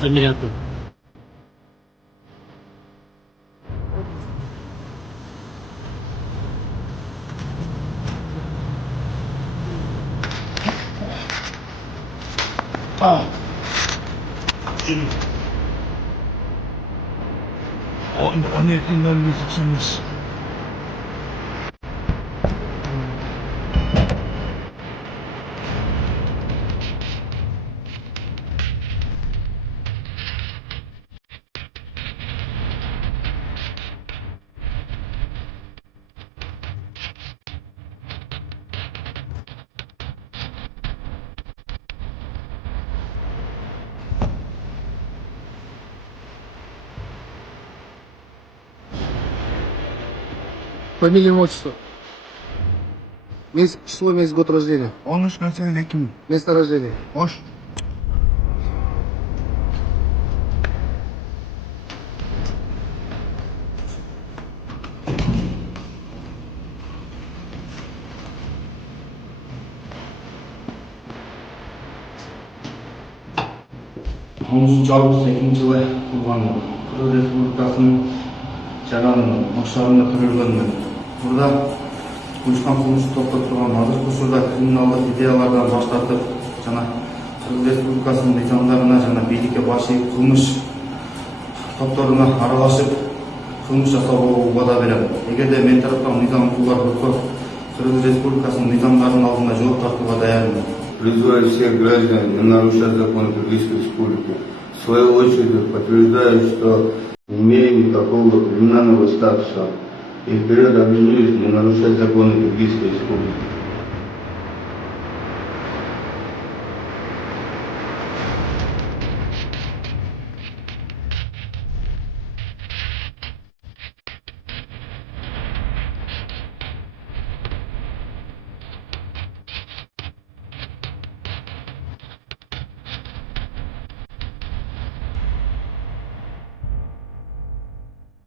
Замеряться. Он инвалидность. Фамилия, имя, отчество. Месяц, число, месяц, год рождения. Он уж начальником. Место рождения. Ош. тоғыз жүз алпыс екінші жылы туған қырғыз республикасының шаганың мақшарында түрілгенмін. Burada uyuşkan qilmish to'xtatib turgan hozirgi usulda kriminalдык идеялардан bosh tortib, жана Qirg'iz Respublikasының nizomlarına жана бийликке baş ийип qilmish topторуна aralashib qilmish жасоого убада берем. Эгерде мен тараптан низам кулар болсо, Qirg'iz Respublikasының nizomларынын алдында жооп тартууга даярмын. Призываю всех граждан не нарушать законы Кыргызской Республики. В свою очередь подтверждаю, что не имею никакого криминального статуса и вперед обязуюсь не нарушать законы Кыргызской Республики.